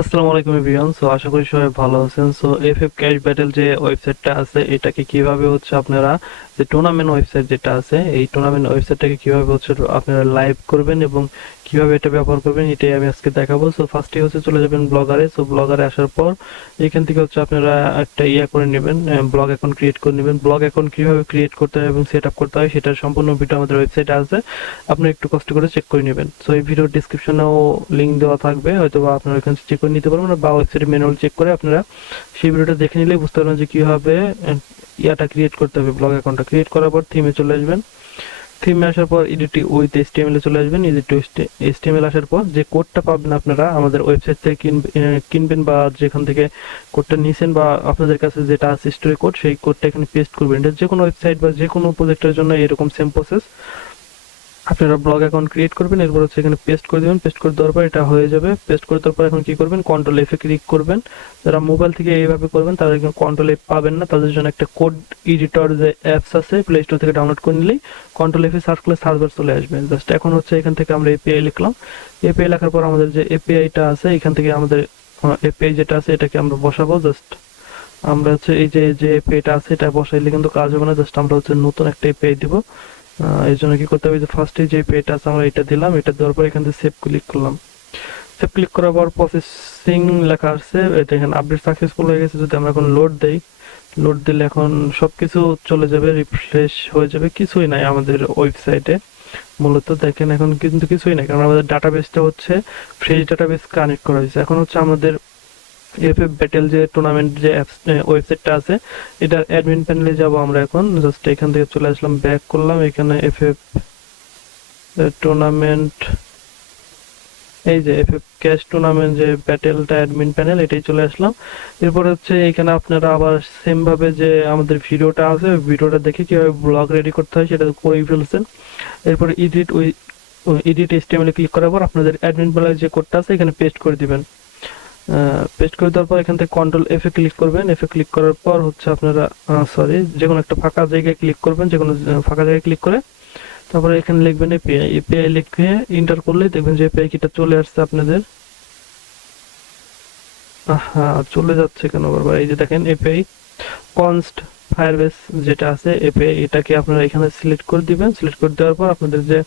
আসসালামু আলাইকুম everyone. So আশা করি সবাই ভালো আছেন। সো এফএফ ক্যাশ ব্যাটেল যে ওয়েবসাইটটা আছে এটাকে কিভাবে হচ্ছে আপনারা যে টুর্নামেন্ট ওয়েবসাইট যেটা আছে এই টুর্নামেন্ট ওয়েবসাইটটাকে কিভাবে হচ্ছে আপনারা লাইভ করবেন এবং কিভাবে এটা ব্যবহার করবেন এটাই আমি আজকে দেখাবো। সো ফার্স্টে হচ্ছে চলে যাবেন ব্লগারে। সো ব্লগারে আসার পর এখান থেকে হচ্ছে আপনারা একটা করে নেবেন, ব্লগ অ্যাকাউন্ট ক্রিয়েট করে নেবেন। ব্লগ অ্যাকাউন্ট কিভাবে ক্রিয়েট করতে হয় এবং সেট আপ করতে হয় সেটার সম্পূর্ণ ভিডিও আমাদের ওয়েবসাইটে আছে, আপনি একটু কষ্ট করে চেক করে নেবেন। সো এই ভিডিওর ডিসক্রিপশনেও লিঙ্ক দেওয়া থাকবে, হয়তো বা আপনারা এখানে চেক করে নিতে পারবেন বা ওয়েবসাইটে ম্যানুয়াল চেক করে আপনারা সেই ভিডিওটা দেখে নিলেই বুঝতে পারবেন যে কিভাবে ইয়াটা ক্রিয়েট করতে হবে। ব্লগ অ্যাকাউন্টটা ক্রিয়েট করার পর থিমে চলে আসবেন। থিমে আসার পর এডিট উইথ এইচটিএমএল এ চলে আসবেন। এডিট এইচটিএমএল আসার পর যে কোডটা পাবেন আপনারা আমাদের ওয়েবসাইট থেকে কিনবেন বা যেখান থেকে কোডটা নিছেন বা আপনাদের কাছে যেটা আছে স্টোরি কোড, সেই কোডটা এখানে পেস্ট করবেন। এটা যে কোনো ওয়েবসাইট বা যে কোনো প্রজেক্টের জন্য এরকম সেম প্রসেস। আপনারা ব্লগ অ্যাকাউন্ট ক্রিয়েট করবেন, এরপর হচ্ছে এখানে পেস্ট করে দেবেন। পেস্ট করে দেওয়ার পর এটা হয়ে যাবে। পেস্ট করে দেওয়ার পর এখন কি করবেন, কন্ট্রোল এফ এ ক্লিক করবেন। যারা মোবাইল থেকে এইভাবে করবেন তারা এখানে কন্ট্রোল এফ পাবেন না, তাদের জন্য একটা কোড এডিটর যে অ্যাপস আছে প্লে স্টোর থেকে ডাউনলোড করে নিলেই কন্ট্রোল এফ এ সার্চ করলে সার্চ বার চলে আসবে। জাস্ট এখন হচ্ছে এখান থেকে আমরা এপিআই লিখলাম। এপিআই লেখার পর আমাদের যে এপিআইটা আছে এখান থেকে আমাদের এপিআই যেটা আছে এটাকে আমরা বসাবো। জাস্ট আমরা হচ্ছে এই যে এপিআইটা আছে এটা বসাইলে কিন্তু কাজ হবে না, জাস্ট আমরা হচ্ছে নতুন একটা এপিআই দিব। এই জন্য কি করতে হবে, যে ফার্স্টে যে পেটা আছে আমরা এটা দিলাম, এটা দেওয়ার পর এখান থেকে সেভ ক্লিক করলাম। সেভ ক্লিক করার পর প্রসেসিং লেখা আসছে, এটা এখানে আপডেট সাকসেসফুল হয়ে গেছে। যদি আমরা এখন লোড দেই, লোড দিলে এখন সবকিছু চলে যাবে, রিফ্রেশ হয়ে যাবে। কিছুই নাই আমাদের ওয়েবসাইটে মূলত, দেখেন এখন কিন্তু কিছুই নাই, কারণ আমাদের ডাটাবেসটা হচ্ছে ফ্রেশ ডাটাবেস কানেক্ট করা হয়েছে। এখন হচ্ছে আমাদের এফএফ ব্যাটেল যে টুর্নামেন্ট যে ওয়েবসাইটটা আছে এটার অ্যাডমিন প্যানেলে যাব আমরা। এখন জাস্ট এখান থেকে চলে আসলাম, ব্যাক করলাম, এখানে এফএফ টুর্নামেন্ট, এই যে এফএফ ক্যাশ টুর্নামেন্ট যে ব্যাটেলটা অ্যাডমিন প্যানেল এটাই চলে আসলাম। এরপর হচ্ছে এখানে আপনারা আবার সেম ভাবে যে আমাদের ভিডিওটা আছে ভিডিওটা দেখে কিভাবে ব্লগ রেডি করতে হয় সেটা করেই ফেলছেন। এরপর এডিট এইচটিএমএল ক্লিক করার পর আপনাদের অ্যাডমিন প্যানেলে যে কোডটা আছে এখানে পেস্ট করে দিবেন। পেস্ট করে দেওয়ার পর এখান থেকে কন্ট্রোল এফ এ ক্লিক করবেন। এফ এ ক্লিক করার পর হচ্ছে আপনারা যে কোনো একটা ফাঁকা জায়গায় ক্লিক করবেন, যে কোনো ফাঁকা জায়গায় ক্লিক করে তারপরে এখানে লিখবেন এপিআই। এপিআই লিখে ইন্টার করলেই দেখবেন যে এপিআই কিটা চলে আসছে আপনাদের। হ্যাঁ, চলে যাচ্ছে কেন বারবার, এই যে দেখেন এপিআই কনস্ট ফায়ারবেস যেটা আছে এপিআই, এটাকে আপনারা এখানে সিলেক্ট করে দিবেন। সিলেক্ট করে দেওয়ার পর আপনাদের যে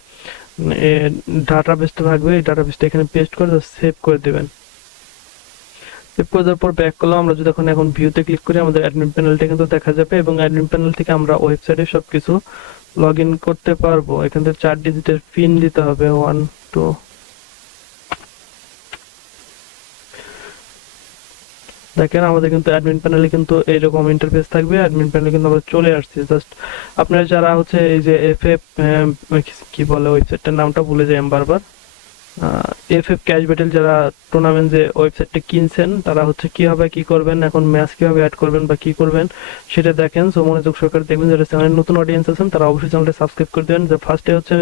ডাটাবেসটা থাকবে এই ডাটাবেসটা এখানে পেস্ট করে সেভ করে দিবেন। সেভ করে দেওয়ার পর ব্যাক করলাম। আমরা যদি এখন ভিউতে ক্লিক করি আমাদের অ্যাডমিন প্যানেলটা কিন্তু দেখা যাবে এবং অ্যাডমিন প্যানেল থেকে আমরা ওয়েবসাইটে সবকিছু লগ ইন করতে পারবো। এখান থেকে 4 ডিজিটের পিন দিতে হবে, 1 2। দেখেন আমাদের কিন্তু অ্যাডমিন প্যানেলে কিন্তু এইরকম ইন্টারফেস থাকবে। অ্যাডমিন প্যানেলে কিন্তু আমরা চলে আসছি। জাস্ট আপনারা যারা হচ্ছে এই যে এফএফ কি বলে ওয়েবসাইটটার নামটা ভুলে যাই আমি বারবার, এফএফ ক্যাশ ব্যাটেল যারা টুর্নামেন্ট যে ওয়েবসাইটটা কিনছেন তারা হচ্ছে কিভাবে কি করবেন, এখন ম্যাচ কিভাবে অ্যাড করবেন বা কি করবেন সেটা দেখেন। সো মনোযোগ সহকারে দেখবেন। যারা চ্যানেলের নতুন অডিয়েন্স আছেন তারা অবশ্যই চ্যানেলটা সাবস্ক্রাইব করে দেবেন। যে ফার্স্টে হচ্ছে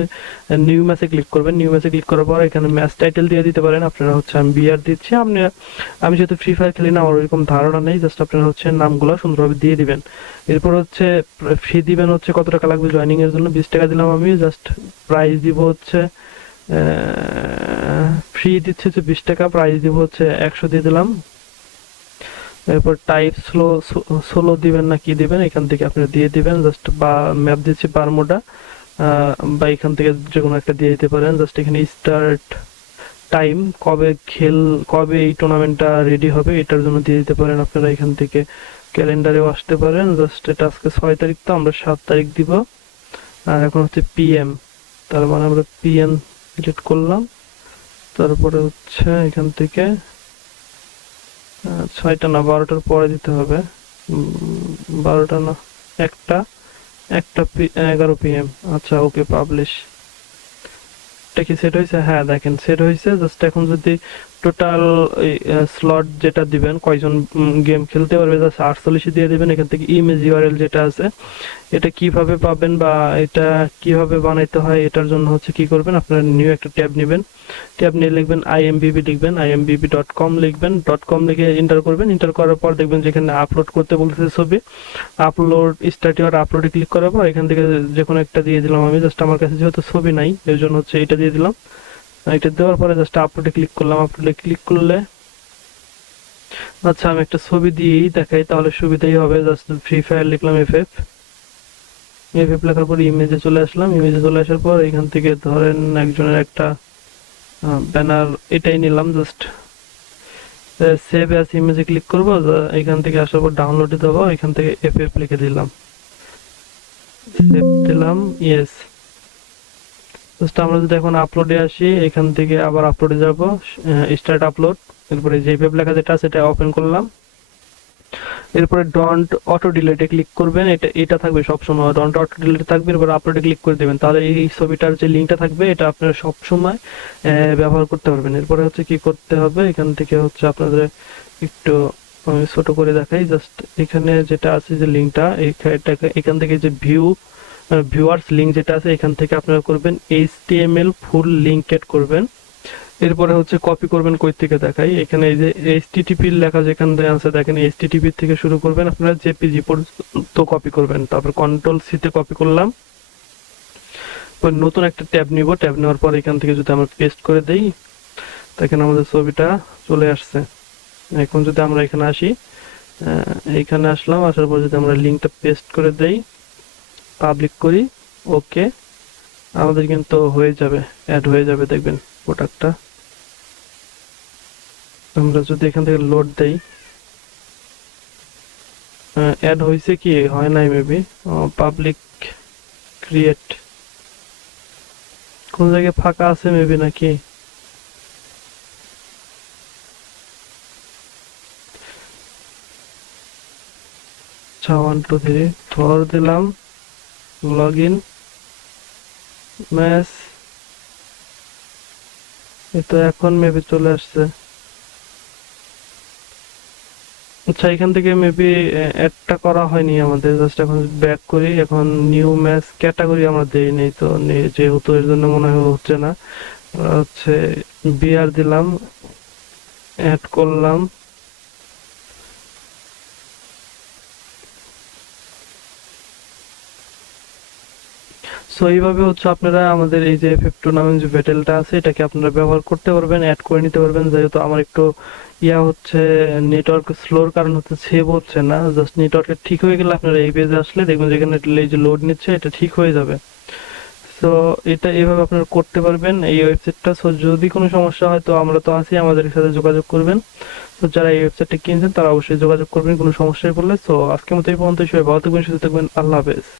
নিউ ম্যাচে ক্লিক করবেন। নিউ ম্যাচে ক্লিক করার পর এখানে ম্যাচ টাইটেল দিয়ে দিতে পারেন। আপনারা হচ্ছে আমি বিআর দিচ্ছি, আমি যেহেতু ফ্রি ফায়ার খেলি না আমার ওইরকম ধারণা নেই, জাস্ট আপনারা হচ্ছে নামগুলো সুন্দরভাবে দিয়ে দিবেন। এরপর হচ্ছে ফি দিবেন হচ্ছে কত টাকা লাগবে জয়নিং এর জন্য, 20 টাকা দিলাম আমি। জাস্ট প্রাইস দিব হচ্ছে ফ্রি দিচ্ছে হচ্ছে 20 টাকা, প্রাইস দিব হচ্ছে 100 দিয়ে দিলাম। এরপর টাইপ সোলো দিবেন না কি দিবেন এখান থেকে আপনারা দিয়ে দিবেন। জাস্ট বা ম্যাপ দিচ্ছি বারমুডা, বা এখান থেকে যে কোনো একটা দিয়ে দিতে পারেন। জাস্ট এখানে স্টার্ট টাইম, কবে এই টুর্নামেন্টটা রেডি হবে এটার জন্য দিয়ে দিতে পারেন আপনারা। এখান থেকে ক্যালেন্ডারেও আসতে পারেন। জাস্ট এটা আজকে 6 তারিখ, তো আমরা 7 তারিখ দিব। আর এখন হচ্ছে পিএম, তার মানে আমরা পিএম সিলেক্ট করলাম। তারপরে হচ্ছে এখান থেকে 6টা না 12টার পরে দিতে হবে। 12টা না, একটা 11 PM। আচ্ছা ওকে, পাবলিশ। এটা কি সেট হয়েছে? হ্যাঁ দেখেন সেট হয়েছে। জাস্ট এখন যদি টোটাল স্লট যেটা দিবেন কয়জন গেম খেলতে পারবে জাস্ট 48 দিয়ে দিবেন। এখান থেকে ইমেজ ইউআরএল যেটা আছে এটা কিভাবে পাবেন বা এটা কিভাবে বানাইতে হয় এটার জন্য হচ্ছে কি করবেন, আপনারা নিউ একটা ট্যাব নেবেন। ট্যাব নিয়ে লিখবেন আইএমবিবি, লিখবেন imbb.com, লিখবেন .com লিখে এন্টার করবেন। এন্টার করার পর দেখবেন যেখানে আপলোড করতে বলতেছে ছবি, আপলোড স্টার্ট ইউর আপলোডে ক্লিক করার পর এখান থেকে যে কোনো একটা দিয়ে দিলাম আমি। জাস্ট আমার কাছে যেহেতু ছবি নাই এর জন্য হচ্ছে এটা দিয়ে দিলাম। এটা দেওয়ার পরে জাস্ট আপলোডে ক্লিক করলাম। আপলোডে ক্লিক করলে আচ্ছা, আমি একটা ছবি দিয়েই দেখাই তাহলে সুবিধাই হবে। জাস্ট ফ্রি ফায়ার লিখলাম এফএফ, এফএফ লেখার পর ইমেজে চলে আসলাম। ইমেজে চলে আসার পর এখান থেকে ধরেন একজনের একটা ব্যানার এটাই নিলাম। জাস্ট সেভ অ্যাজ ইমেজে ক্লিক করবো, এখান থেকে আসার পর ডাউনলোডে দেবো, এখান থেকে এফএফ লিখে দিলাম, সেভ দিলাম, ইয়েস। জাস্ট আমরা যদি এখন আপলোডে আসি, এখান থেকে আবার আপলোডে যাব, স্টার্ট আপলোড, এরপরে যে ওয়েব লেখা যেটা আছে এটা ওপেন করলাম। এরপরে ডন্ট অটো ডিলিটে ক্লিক করবেন, এটা থাকবে সবসময়, ডন্ট অটো ডিলিট থাকবে। এরপর আপলোডে ক্লিক করে দেবেন, তাহলে এই ছবিটার যে লিঙ্কটা থাকবে এটা আপনারা সবসময় ব্যবহার করতে পারবেন। এরপরে হচ্ছে কি করতে হবে, এখান থেকে হচ্ছে আপনাদের একটু আমি ছোট করে দেখাই। জাস্ট এখানে যেটা আছে যে লিঙ্কটা, এখান থেকে যে ভিউয়ার্স লিঙ্ক যেটা আছে এখান থেকে আপনারা করবেন HTML ফুল লিঙ্ক এড করবেন। এরপরে হচ্ছে কপি করবেন, কই থেকে দেখাই, এখানে এই যে HTTP লেখা যেখান থেকে আছে দেখেন, HTTP থেকে শুরু করবেন আপনারা, জেপিজি পর্যন্ত কপি করবেন। তারপর কন্ট্রোল সি তে কপি করলাম। এবার নতুন একটা ট্যাব নিব, ট্যাব নেওয়ার পর এখান থেকে যদি আমরা পেস্ট করে দেই, দেখেন আমাদের ছবিটা চলে আসছে। এখন যদি আমরা এখানে আসি, এইখানে আসলাম, আসার পর যদি আমরা লিঙ্কটা পেস্ট করে দেই, পাবলিক করি, ওকে, আমাদের কিন্তু হয়ে যাবে, অ্যাড হয়ে যাবে দেখবেন প্রোডাক্টটা। আমরা যদি এখান থেকে লোড দেই, অ্যাড হয়েছে কি হয় নাই মেবি, পাবলিক ক্রিয়েট, কোন জায়গায় ফাঁকা আছে মেবি নাকি। আচ্ছা, 1 2 3 থর দিলাম, লগ ইন ম্যাচ, এটা এখন মেবি চলে আসছে। আচ্ছা, এখান থেকে মেবি অ্যাডটা করা হয়নি আমাদের, জাস্ট এখন ব্যাক করি, এখন নিউ ম্যাচ ক্যাটাগরি আমরা দেই নেই তো, যেহেতু এর জন্য মনে হয় হচ্ছে না। হচ্ছে বিআর দিলাম, অ্যাড করলাম, সো এইভাবে হচ্ছে আপনারা আমাদের এই যে এফএফ টুর্নামেন্ট যে ব্যাটেলটা আছে এটাকে আপনারা ব্যবহার করতে পারবেন, অ্যাড করে নিতে পারবেন। যেহেতু আমার একটু হচ্ছে নেটওয়ার্ক স্লোর কারণ হচ্ছে সেভ হচ্ছে না, জাস্ট নেটওয়ার্ক ঠিক হয়ে গেলে আপনারা এই পেজে আসলে দেখবেন যেখানে এই যে লোড নিচ্ছে এটা ঠিক হয়ে যাবে। সো এটা এইভাবে আপনারা করতে পারবেন এই ওয়েবসাইটটা। সো যদি কোনো সমস্যা হয় তো আমরা তো আছি, আমাদের সাথে যোগাযোগ করবেন। তো যারা এই ওয়েবসাইটটা কিনছেন তারা অবশ্যই যোগাযোগ করবেন কোনো সমস্যায় পড়লে। সো আজকের মতো এই পর্যন্ত, সবাই ভালো থাকবেন, সুস্থ থাকবেন, আল্লাহ হাফেজ।